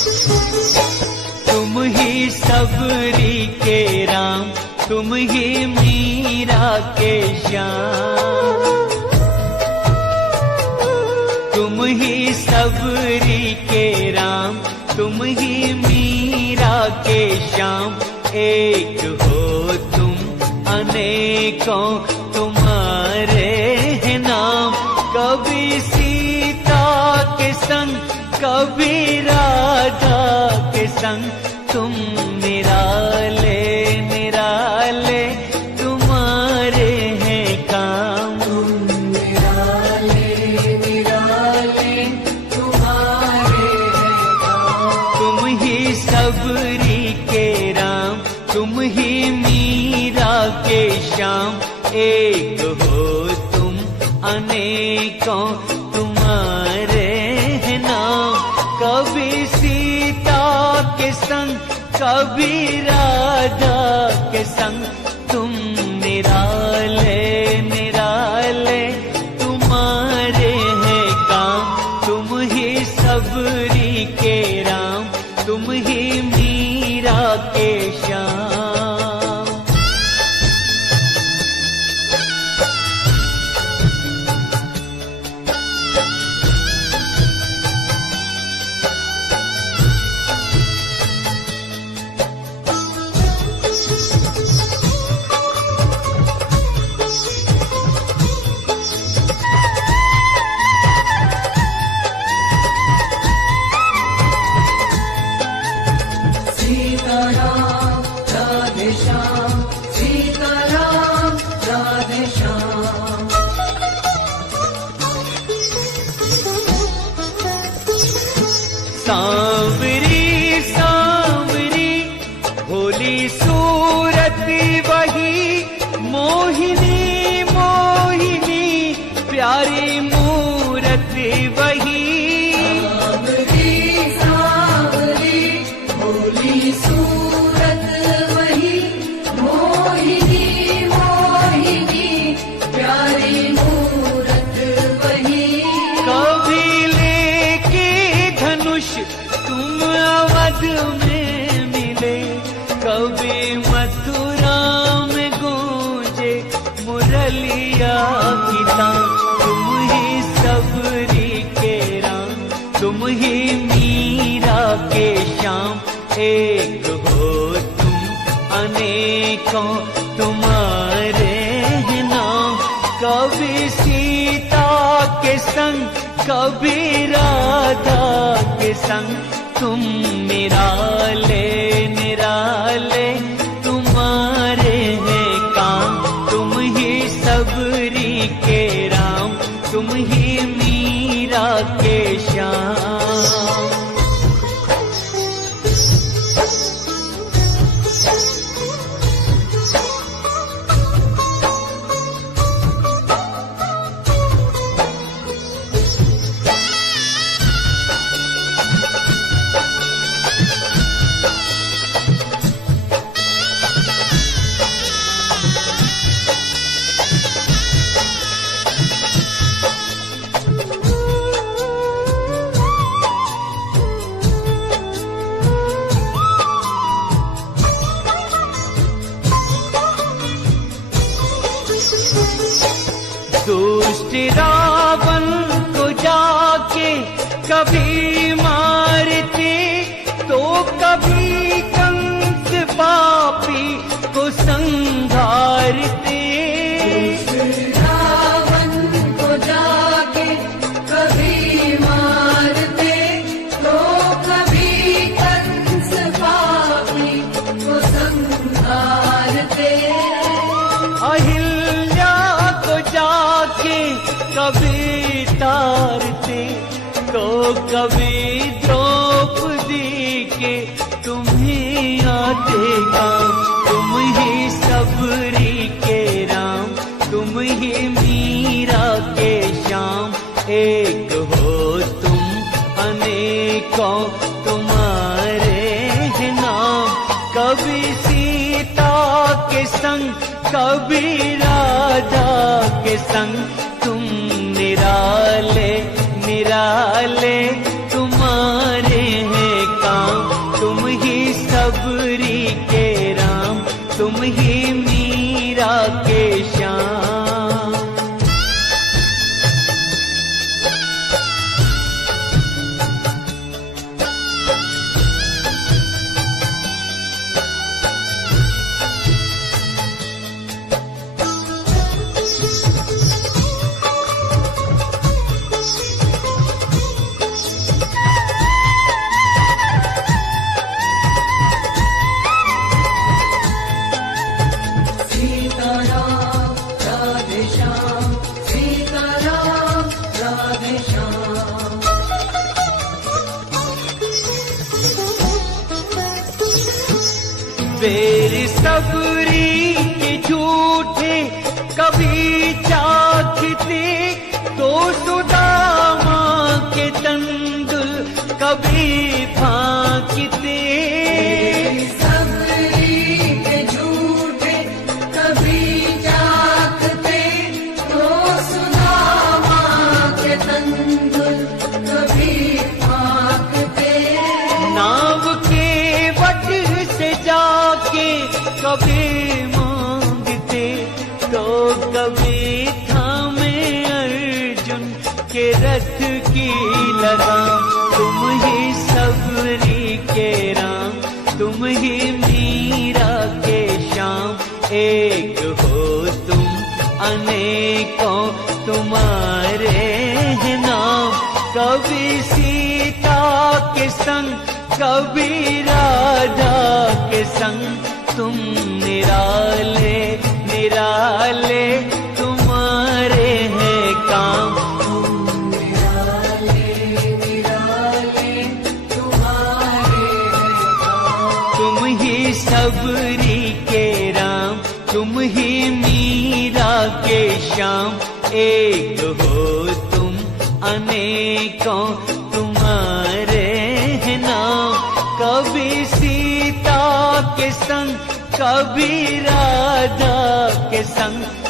तुम ही सबरी के राम, तुम ही मीरा के श्याम। तुम ही सबरी के राम, तुम ही मीरा के श्याम। एक हो तुम अनेकों तुम्हारे हैं नाम। कभी सीता के संग, कभी राधा के संग, तुम निराले निराले तुम्हारे हैं काम। निराले निराले तुम्हारे हैं काम। तुम ही सबरी के राम, तुम ही मीरा के श्याम। एक हो तुम अनेकों तुम्हारे हैं नाम। कभी सीता के संग, कभी राधा के संग, तुम निराले निराले तुम्हारे हैं काम। तुम ही सबरी के राम, तुम ही मीरा के श्याम। सीताराम राधे श्याम, सीताराम राधे श्याम। सांवरी सांवरी भोली सूरत वही, मोहिनी मोहिनी प्यारी मूरत वही। सांवरी सांवरी भोली सूरत वही, मोहिनी मोहिनी प्यारी मूरत वही। कभी लेके धनुष तुम अवध में मिले, कभी मथुरा में गूंजे मुरलिया की तान। तुम ही सबरी के राम, तुम ही मीरा के श्याम। एक हो तुम अनेकों तुम्हारे हैं नाम। कभी सीता के संग, कभी राधा के संग, तुम निराले निराले तुम्हारे हैं काम। तुम ही सबरी के राम, तुम ही मीरा के श्याम। दुष्ट रावण को जाके कभी मारते, तो कभी कंस पापी को संहारते। रावण को जाके कभी मारते, तो कभी कंस पापी को संहारते। अहिल्या को जाके कभी तारते, तो कभी द्रौपदी के तुम्हें आते काम। तुम ही सबरी के राम, तुम ही मीरा के श्याम। एक हो तुम अनेकों तुम्हारे हैं नाम। कभी सीता के संग, कभी राधा के संग, तुम निराले निराले तुम्हारे हैं काम। बेर सबरी के झूठे कभी चाखते, तो सुदामा के तंदुल कभी फांकते। सबरी के झूठे कभी चाखते, तो सुदामा के तंदुल कभी फांकते। नाव के वट से जाके कभी मांगते, तो कभी थामे अर्जुन के रथ की लगाम। तुम ही सबरी के राम, तुम ही मीरा के श्याम। एक हो तुम अनेकों तुम्हारे हैं नाम। कभी सीता के संग, कभी राधा के संग, तुम निराले निराले तुम्हारे हैं काम। निराले निराले तुम्हारे हैं काम। तुम ही सबरी के राम, तुम ही मीरा के श्याम। एक हो तुम अनेकों तुम्हारे हैं नाम। कभी सीता के संग, कभी राधा के संग,